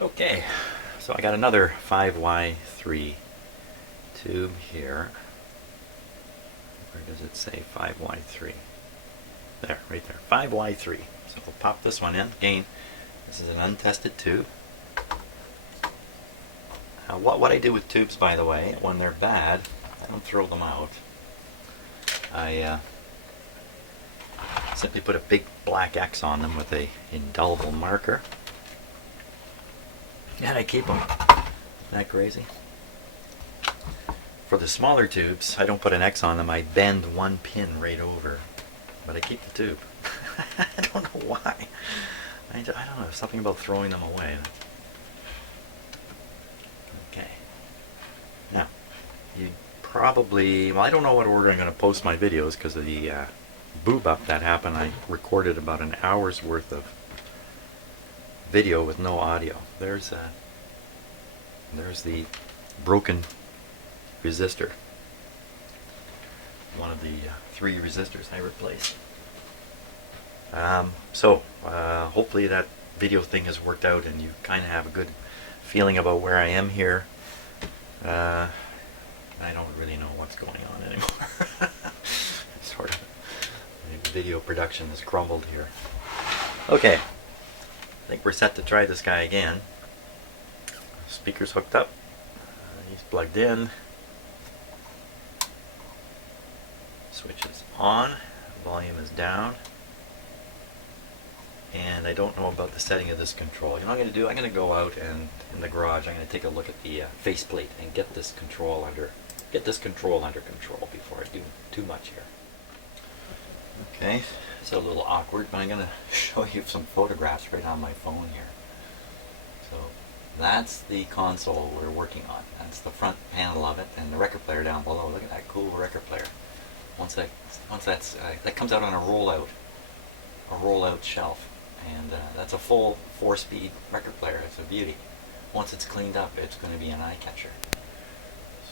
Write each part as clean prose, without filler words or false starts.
Okay, so I got another 5Y3 tube here. Where does it say 5Y3? There, right there, 5Y3. So we'll pop this one in. Again, this is an untested tube. What I do with tubes, by the way, when they're bad, I don't throw them out. I simply put a big black X on them with a indelible marker. And I keep them. Isn't that crazy? For the smaller tubes, I don't put an X on them. I bend one pin right over. But I keep the tube. I don't know why. I don't know. Something about throwing them away. Okay. Now, you probably... Well, I don't know what order I'm going to post my videos because of the boob up that happened. I recorded about an hour's worth of video with no audio. There's the broken resistor. One of the 3 resistors I replaced. Hopefully that video thing has worked out and you kind of have a good feeling about where I am here. I don't really know what's going on anymore. Sort of. The video production has crumbled here. Okay. I think we're set to try this guy again. Speaker's hooked up. He's plugged in. Switch is on. Volume is down. And I don't know about the setting of this control. You know what I'm going to do? I'm going to go out and in the garage I'm going to take a look at the faceplate and get this control under control before I do too much here. Okay, it's a little awkward, but I'm going to show you some photographs right on my phone here. So that's the console we're working on. That's the front panel of it, and the record player down below. Look at that cool record player. Once that comes out on a rollout shelf, and that's a full 4-speed record player. It's a beauty. Once it's cleaned up, it's going to be an eye catcher.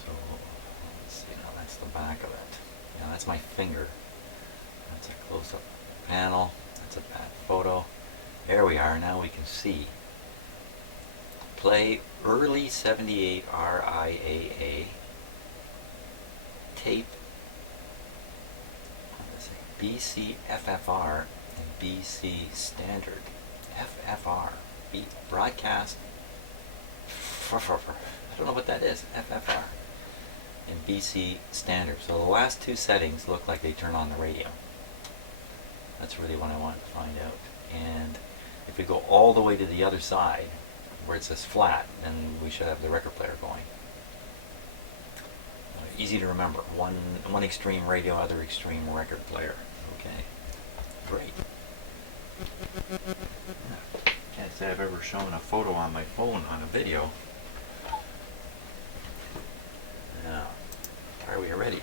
So let's see. Now that's the back of it. Now that's my finger. That's a close-up panel. That's a bad photo. There we are. Now we can see. Play early 78 RIAA tape. BC FFR and BC Standard. FFR. Broadcast. I don't know what that is. FFR. And BC Standard. So the last 2 settings look like they turn on the radio. That's really what I wanted to find out. And if we go all the way to the other side, where it says flat, then we should have the record player going. Easy to remember. One extreme radio, other extreme record player. Okay, great. Can't say I've ever shown a photo on my phone on a video. Now, are we ready?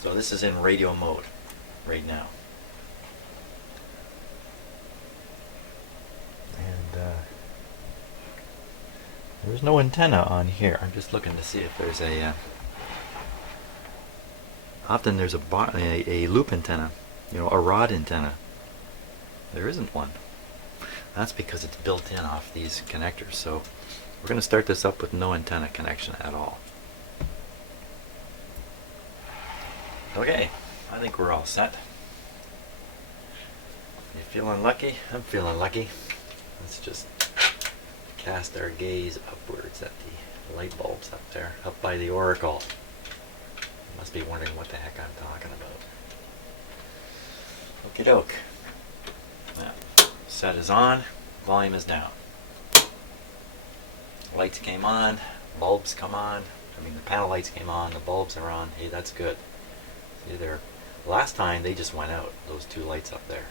So this is in radio mode right now. And there's no antenna on here. I'm just looking to see if there's a... often there's a loop antenna, you know, a rod antenna. There isn't one. That's because it's built in off these connectors. So we're going to start this up with no antenna connection at all. Okay, I think we're all set. You feeling lucky? I'm feeling lucky. Let's just cast our gaze upwards at the light bulbs up there, up by the Oracle. You must be wondering what the heck I'm talking about. Okie doke. Now, set is on, volume is down. Lights came on, bulbs come on. I mean, the panel lights came on, the bulbs are on. Hey, that's good. See there. Last time they just went out, those 2 lights up there.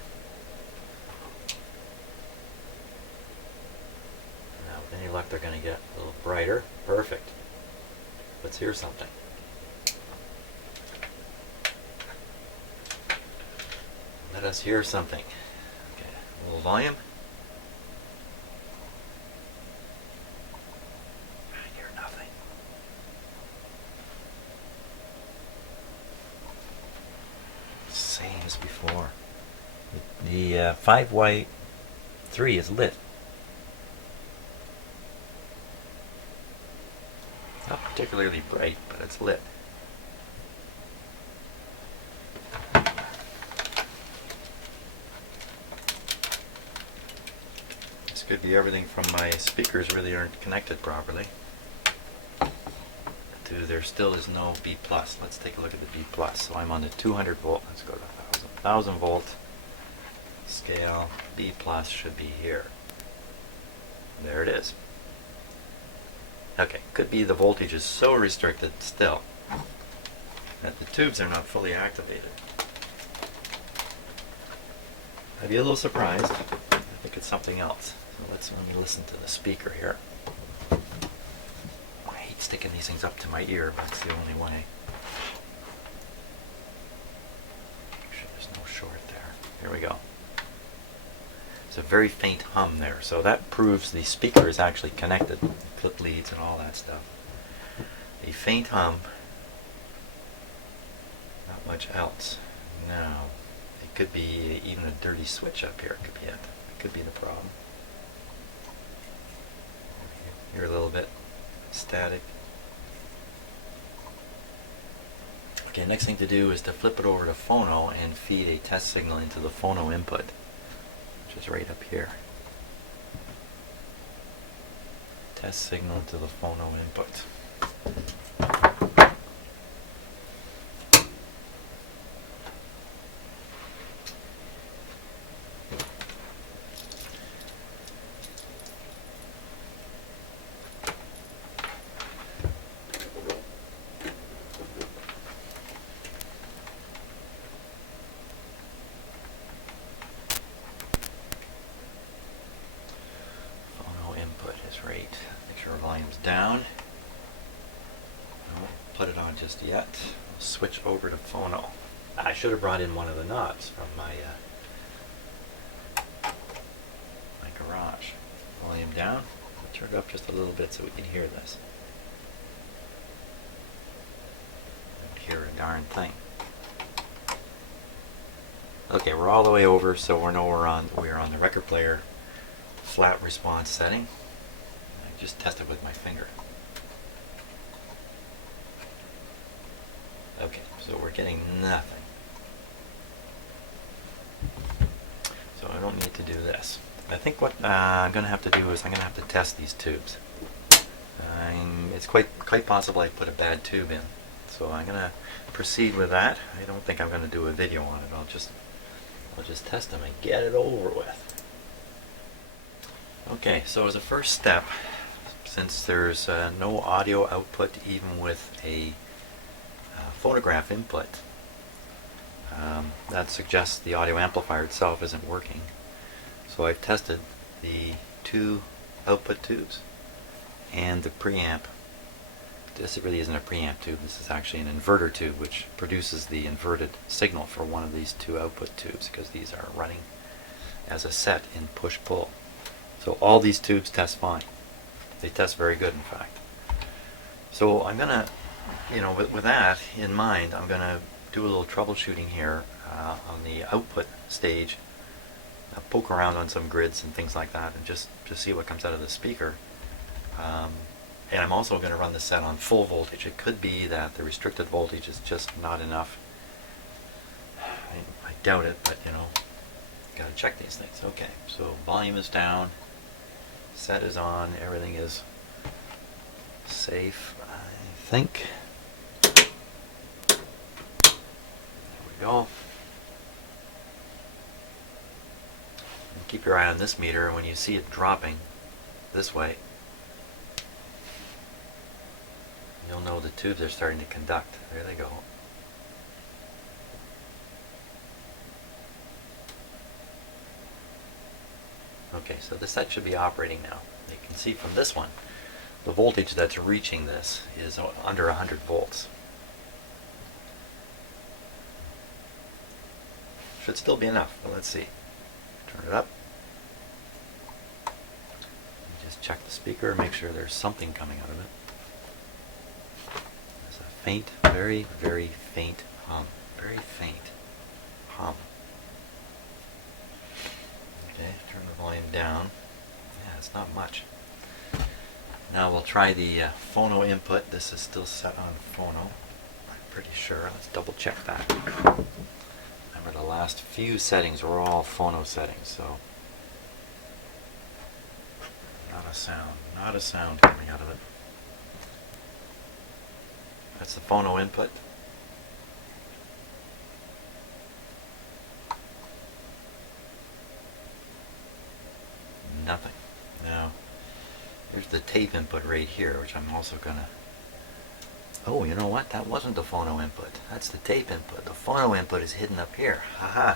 Now, with any luck, they're going to get a little brighter. Perfect. Let's hear something. Let us hear something. Okay, a little volume. I hear nothing. Same as before. The 5Y3 is lit. Not particularly bright, but it's lit. This could be everything from my speakers really aren't connected properly to there still is no B+. Let's take a look at the B+. So I'm on the 200 volt. Let's go to 1000 volt scale. B+ should be here. There it is. Okay, could be the voltage is so restricted still that the tubes are not fully activated. I'd be a little surprised. I think it's something else. So let me listen to the speaker here. I hate sticking these things up to my ear, but it's the only way. Make sure there's no short there. Here we go. It's a very faint hum there, so that proves the speaker is actually connected. Clip leads and all that stuff. A faint hum, not much else. Now, it could be even a dirty switch up here. Could be it. It could be the problem. You're a little bit static. Okay, next thing to do is to flip it over to phono and feed a test signal into the phono input, which is right up here. Test signal into the phono input. Right. Make sure our volume's down. I won't put it on just yet. I'll switch over to phono. I should have brought in one of the knobs from my my garage. Volume down. I'll turn it up just a little bit so we can hear this. Don't hear a darn thing. Okay, we're all the way over, so we know we're on the record player flat response setting. Just test it with my finger. Okay, so we're getting nothing. So I don't need to do this. I think what I'm going to have to do is I'm going to have to test these tubes. It's quite possible I put a bad tube in. So I'm going to proceed with that. I don't think I'm going to do a video on it. I'll just test them and get it over with. Okay, so as a first step, since there's no audio output even with a phonograph input, that suggests the audio amplifier itself isn't working. So I've tested the two output tubes and the preamp. This really isn't a preamp tube, this is actually an inverter tube which produces the inverted signal for one of these two output tubes because these are running as a set in push-pull. So all these tubes test fine. They test very good, in fact. So I'm going to, with that in mind, I'm going to do a little troubleshooting here on the output stage. I'll poke around on some grids and things like that and just see what comes out of the speaker. And I'm also going to run the set on full voltage. It could be that the restricted voltage is just not enough. I doubt it, but got to check these things. Okay, so volume is down. Set is on, everything is safe, I think. There we go. And keep your eye on this meter, and when you see it dropping this way, you'll know the tubes are starting to conduct. There they go. Okay, so the set should be operating now. You can see from this one, the voltage that's reaching this is under 100 volts. Should still be enough, but let's see. Turn it up. Just check the speaker, make sure there's something coming out of it. There's a faint, very, very faint hum. Very faint hum. down. Yeah, it's not much. Now we'll try the phono input. This is still set on phono. I'm pretty sure. Let's double check that. Remember, the last few settings were all phono settings, so not a sound coming out of it. That's the phono input. Nothing. Now, here's the tape input right here, which I'm also gonna... Oh, you know what? That wasn't the phono input. That's the tape input. The phono input is hidden up here. Haha.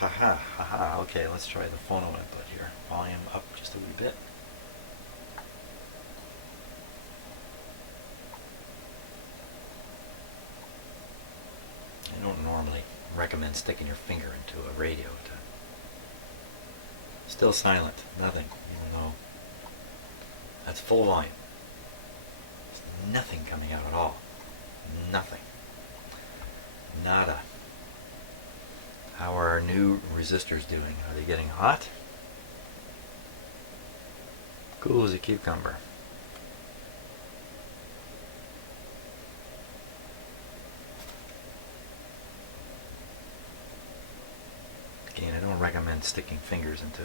Haha. Haha. Okay, let's try the phono input here. Volume up just a wee bit. I don't normally recommend sticking your finger into a radio to... Still silent. Nothing. Even though that's full volume. There's nothing coming out at all. Nothing. Nada. How are our new resistors doing? Are they getting hot? Cool as a cucumber. Again, I don't recommend sticking fingers into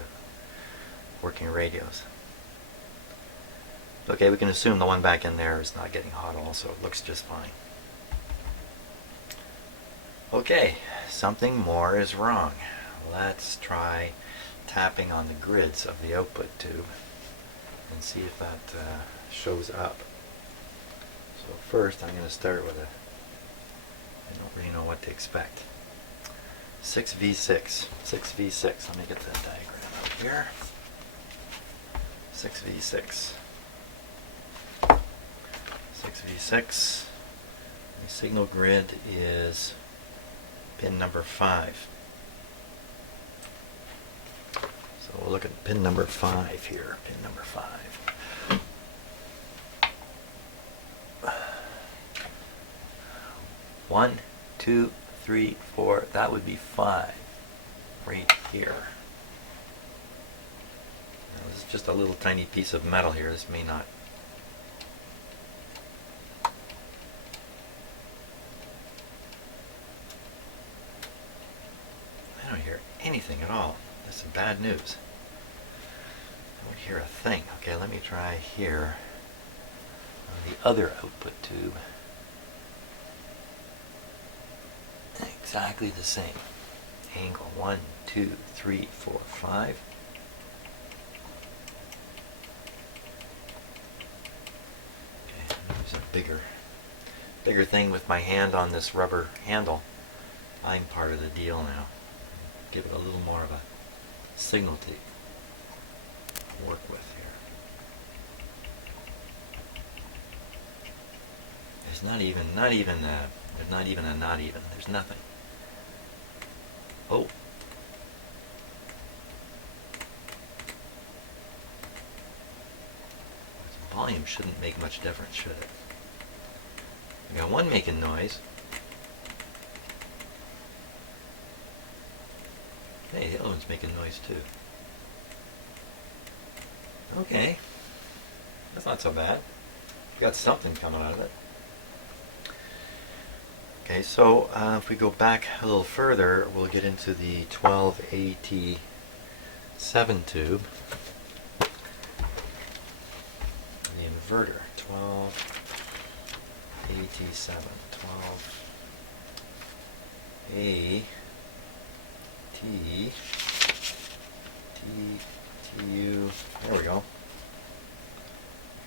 working radios. Okay, we can assume the one back in there is not getting hot also. It looks just fine. Okay, something more is wrong. Let's try tapping on the grids of the output tube and see if that shows up. So first I'm going to start with I don't really know what to expect. 6V6. 6V6. Let me get that diagram out here. 6V6. 6V6. The signal grid is pin number 5. So we'll look at pin number 5 here. Pin number 5. 1, 2, 3, 4. That would be 5 right here. Now, this is just a little tiny piece of metal here. This may not... I don't hear anything at all. This is bad news. I don't hear a thing. Okay, let me try here on the other output tube. Exactly the same. Angle 1, 2, 3, 4, 5. Okay, there's a bigger thing with my hand on this rubber handle. I'm part of the deal now. Give it a little more of a signal to work with here. There's not even a not even. There's nothing. Oh. The volume shouldn't make much difference, should it? We got one making noise. Hey, the other one's making noise too. Okay. That's not so bad. We got something coming out of it. Okay, so if we go back a little further, we'll get into the 12AT7 tube. The inverter, 12AT7, 12AT, TU, there we go.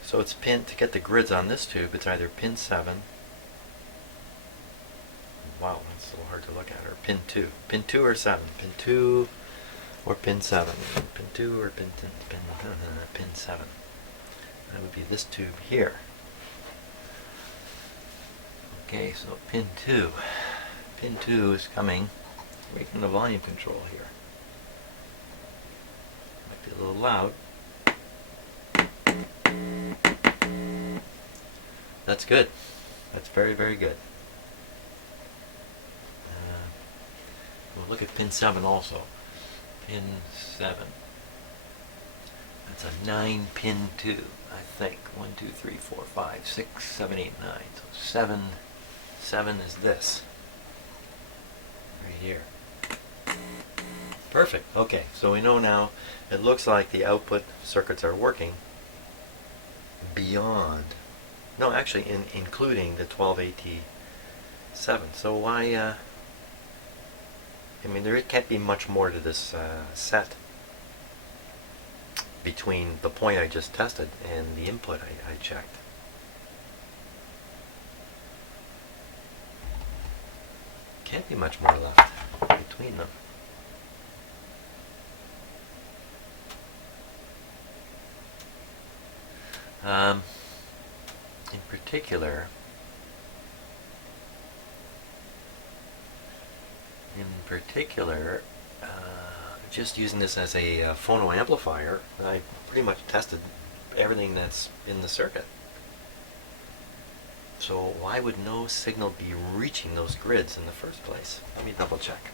So it's pin, to get the grids on this tube, it's either pin 7, wow, that's so hard to look at, or pin 2. Pin 2 or 7. Pin 2 or pin 7. Pin 2 or pin 7. That would be this tube here. Okay, so pin 2. Pin 2 is coming right from the volume control here. Might be a little loud. That's good. That's very, very good. We'll look at pin 7 also. Pin 7. That's a 9-pin tube, I think. 1, 2, 3, 4, 5, 6, 7, 8, 9. So 7 is this. Right here. Perfect. Okay, so we know now it looks like the output circuits are working beyond, no, actually including the 12AT7. So why, I mean, there can't be much more to this set between the point I just tested and the input I checked. Can't be much more left between them. In particular, just using this as a phono amplifier, I pretty much tested everything that's in the circuit. So why would no signal be reaching those grids in the first place? Let me double check.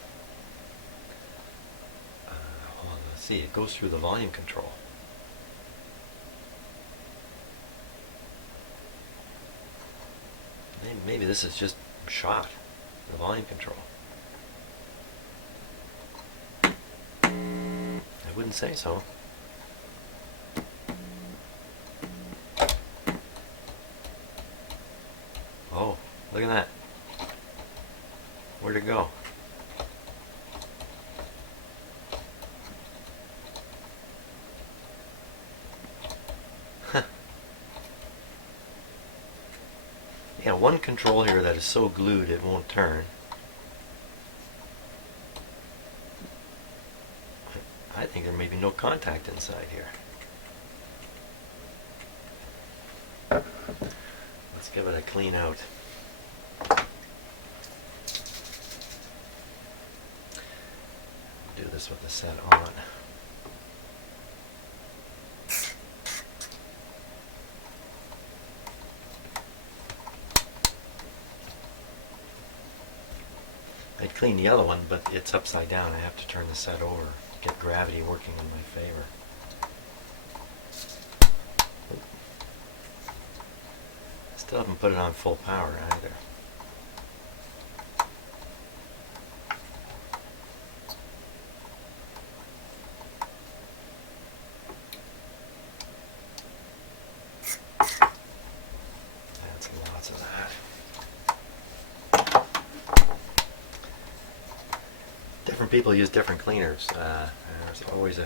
Hold on, let's see, it goes through the volume control. Maybe this is just shot, the volume control. I wouldn't say so. Oh, look at that. Where'd it go? Yeah, one control here that is so glued it won't turn. I think there may be no contact inside here. Let's give it a clean out. Do this with the set on. I'd clean the other one, but it's upside down. I have to turn the set over, get gravity working in my favor. Still haven't put it on full power either. That's lots of that. Different people use different cleaners. There's always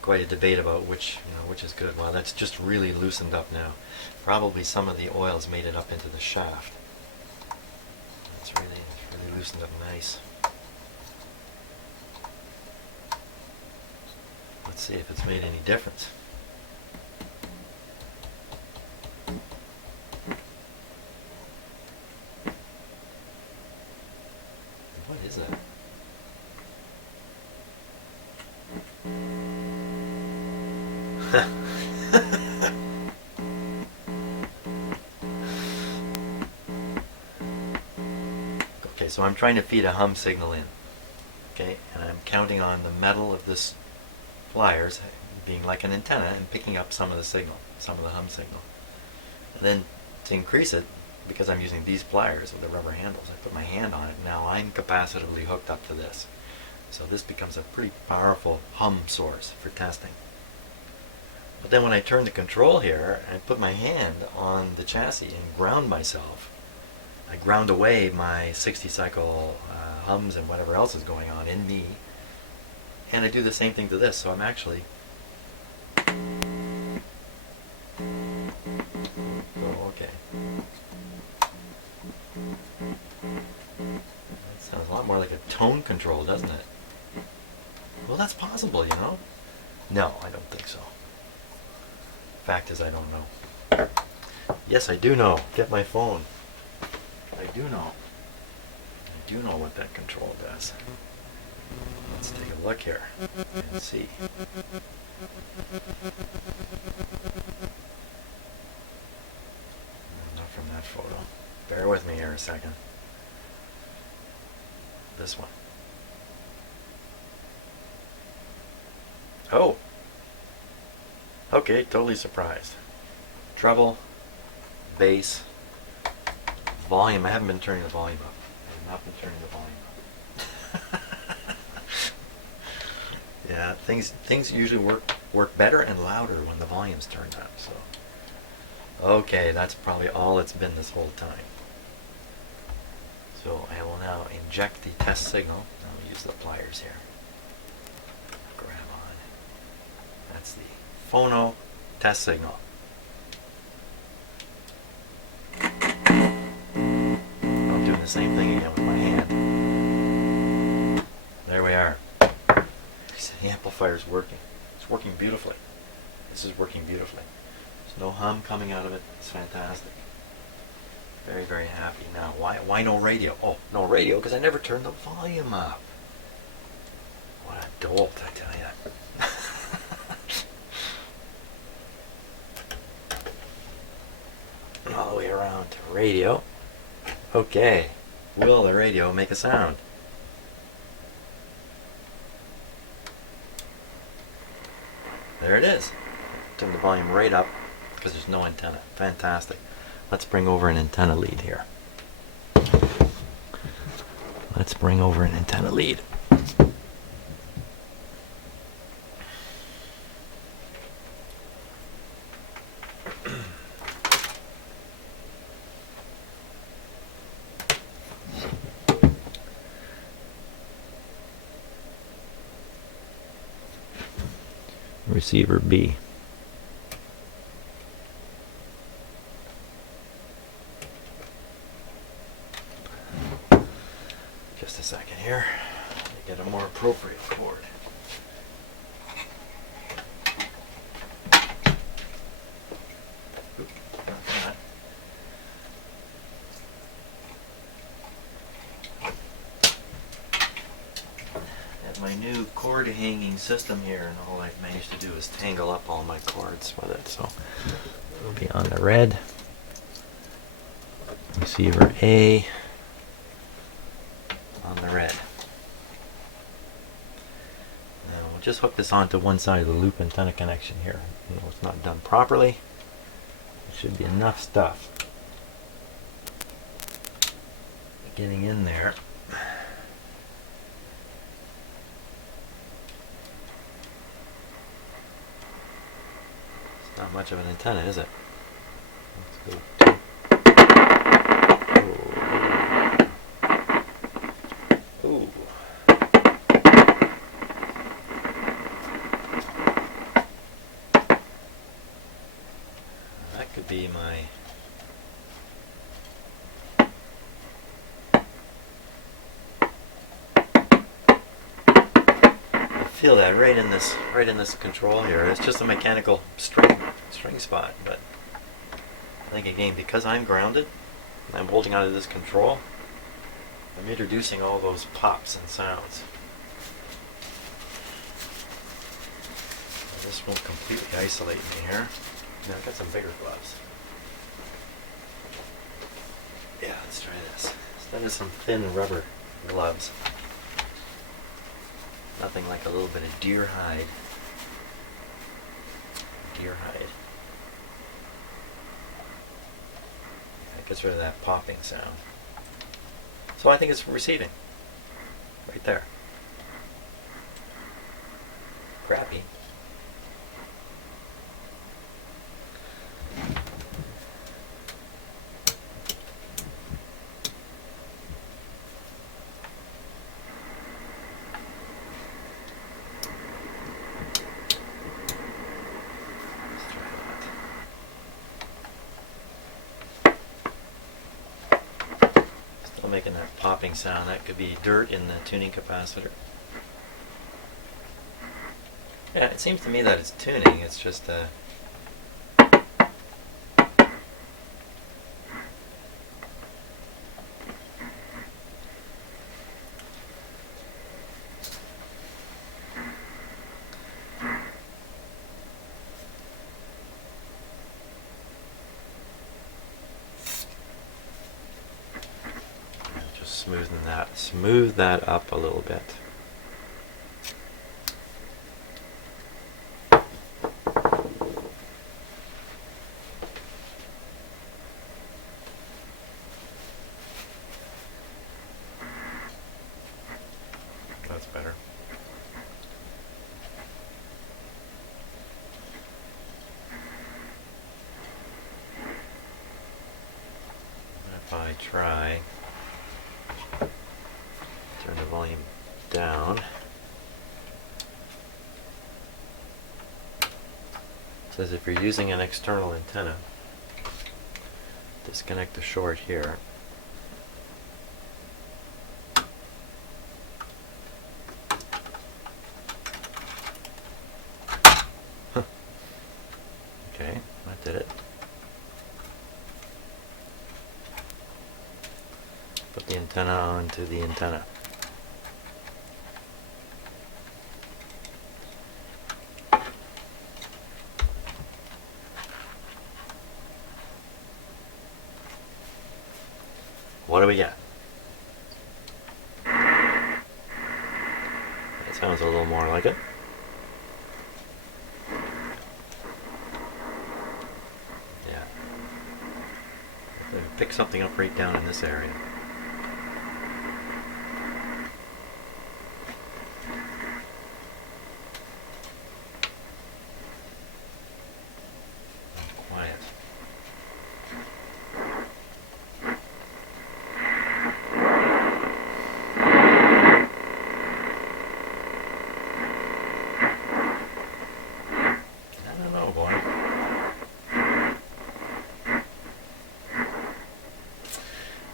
quite a debate about which is good. Well, that's just really loosened up now. Probably some of the oils made it up into the shaft. It's really loosened up nice. Let's see if it's made any difference. What is that? Okay, so I'm trying to feed a hum signal in. Okay, and I'm counting on the metal of this pliers being like an antenna and picking up some of the signal, some of the hum signal. And then to increase it, because I'm using these pliers with the rubber handles, I put my hand on it. Now I'm capacitively hooked up to this. So this becomes a pretty powerful hum source for testing. But then when I turn the control here and put my hand on the chassis and ground myself, I ground away my 60 cycle hums and whatever else is going on in me, and I do the same thing to this. So I'm actually okay. That sounds a lot more like a tone control, doesn't it? Well, that's possible, you know? No, I don't think so. Fact is, I don't know. Yes, I do know. Get my phone. I do know. I do know what that control does. Let's take a look here and see. Not from that photo. Bear with me here a second. This one. Oh! Okay, totally surprised. Treble, bass, volume. I haven't been turning the volume up. I have not been turning the volume up. Yeah, things usually work better and louder when the volume's turned up. So, okay, that's probably all it's been this whole time. So I will now inject the test signal. I'll use the pliers here. Grab on. That's the phono test signal. I'm doing the same thing again with my hand. There we are. The amplifier's working. It's working beautifully. This is working beautifully. There's no hum coming out of it. It's fantastic. Very, very happy. Now, why no radio? Oh, no radio because I never turned the volume up. What a dolt, I tell you. All the way around to radio. Okay. Will the radio make a sound? There it is. Turn the volume right up because there's no antenna. Fantastic. Let's bring over an antenna lead here. Let's bring over an antenna lead. Receiver B. Just a second here. Let me get a more appropriate cord. Oop, not that. My new cord hanging system here, and all I've managed to do is tangle up all my cords with it. So it'll be on the red. Receiver A on the red. Now we'll just hook this onto one side of the loop antenna connection here. You know, it's not done properly. It should be enough stuff getting in there. Not much of an antenna, is it? Let's go. Ooh. That could be my feel that right in this control here. It's just a mechanical string spot, but I think again because I'm grounded and I'm holding onto this control, I'm introducing all those pops and sounds. This won't completely isolate me here. Now I've got some bigger gloves. Yeah, let's try this. Instead of some thin rubber gloves. Nothing like a little bit of deer hide. Deer hide. That gets rid of that popping sound. So I think it's receiving. Right there. Crappy. Making that popping sound. That could be dirt in the tuning capacitor. Yeah, it seems to me that it's tuning. It's just smooth that up a little bit. try turn the volume down. It says if you're using an external antenna, disconnect the short here. Okay, that did it. Put the antenna onto the antenna. What do we got? That sounds a little more like it. Yeah. Pick something up right down in this area. Quiet.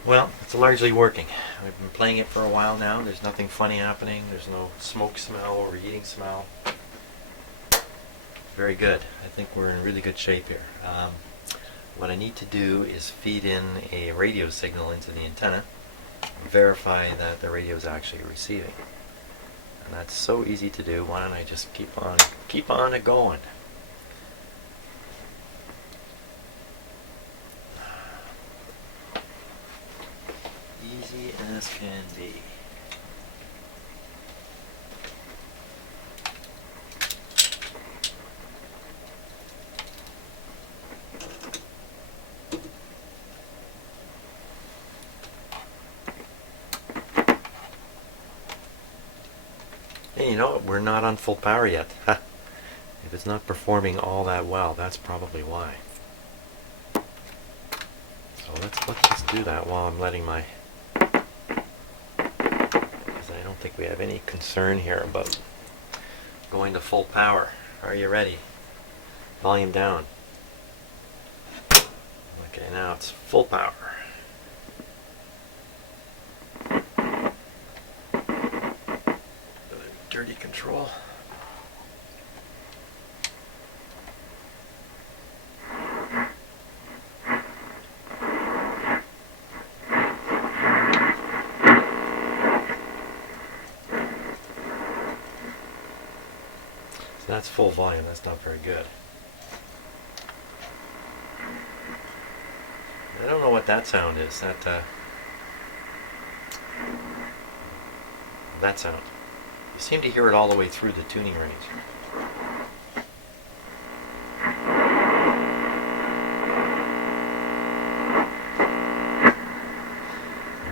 Well, it's largely working. I've been playing it for a while now. There's nothing funny happening. There's no smoke smell or heating smell. Very good. I think we're in really good shape here. What I need to do is feed in a radio signal into the antenna, verify that the radio is actually receiving. And that's so easy to do. Why don't I just keep on it going? Easy as can be. Hey, you know what? We're not on full power yet. If it's not performing all that well, that's probably why. So let's just do that while I'm letting my... Because I don't think we have any concern here about going to full power. Are you ready? Volume down. Okay, now it's full power. Dirty control. So that's full volume. That's not very good. I don't know what that sound is. That sound. You seem to hear it all the way through the tuning range.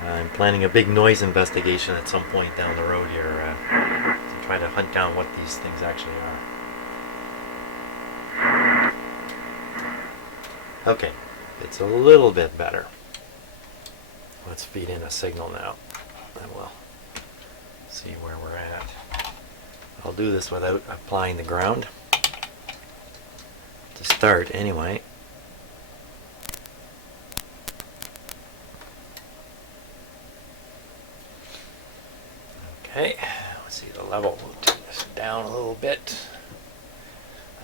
I'm planning a big noise investigation at some point down the road here to try to hunt down what these things actually are. Okay, it's a little bit better. Let's feed in a signal now, and we'll see where we're at. I'll do this without applying the ground to start anyway. Okay, let's see the level. We'll turn this down a little bit.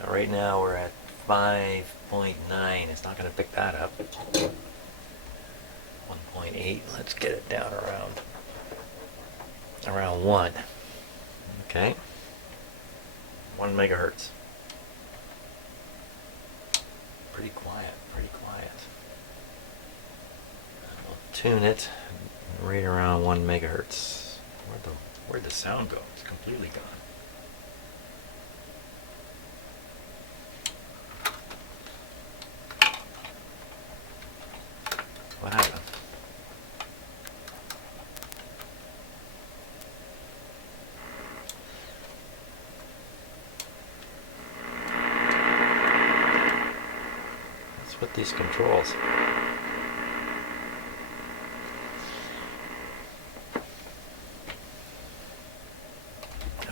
Right now we're at 5.9. It's not going to pick that up. 1.8. Let's get it down around 1. Okay. 1 megahertz. Pretty quiet, pretty quiet. And we'll tune it right around 1 megahertz. Where'd the sound go? It's completely gone. What happened? What's with these controls?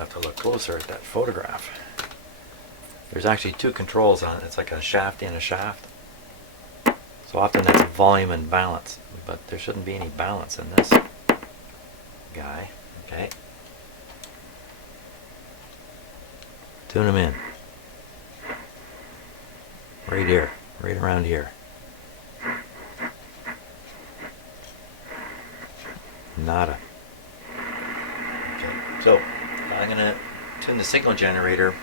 have to look closer at that photograph. There's actually two controls on it. It's like a shaft and a shaft. So often that's volume and balance, but there shouldn't be any balance in this guy. Okay. Tune them in. Right here, right around here. Nada. Okay, so I'm going to tune the signal generator.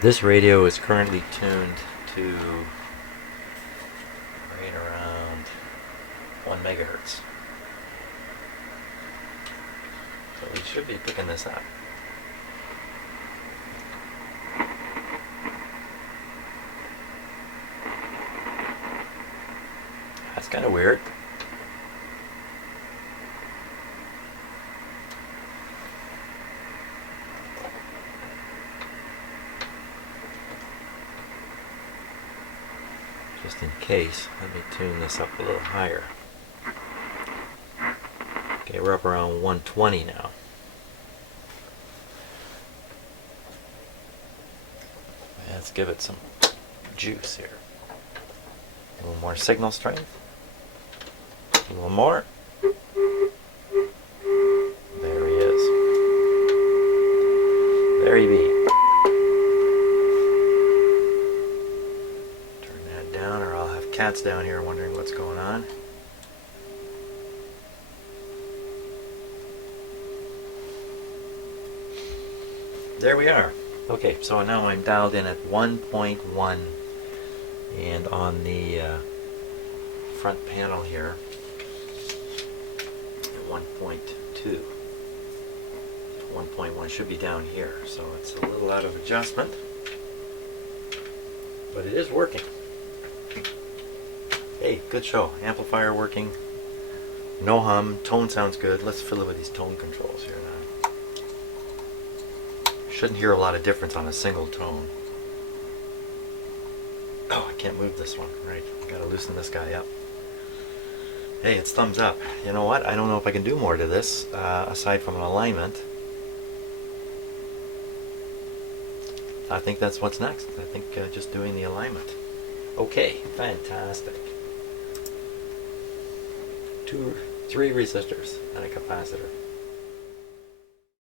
This radio is currently tuned to right around 1 megahertz. So we should be picking this up. That's kind of weird. Just in case, let me tune this up a little higher. Okay, we're up around 120 now. Let's give it some juice here. A little more signal strength. A little more. There he is. There he be. Turn that down or I'll have cats down here wondering what's going on. There we are. Okay, so now I'm dialed in at 1.1 and on the front panel here 1.2. 1.1 should be down here, so it's a little out of adjustment, but it is working. Hey, good show. Amplifier working, no hum, tone sounds good. Let's fiddle with these tone controls here now. Shouldn't hear a lot of difference on a single tone. Oh, I can't move this one. Right, gotta loosen this guy up. Hey, it's thumbs up. You know what? I don't know if I can do more to this aside from an alignment. I think that's what's next. I think just doing the alignment. Okay, fantastic. 3 resistors and a capacitor.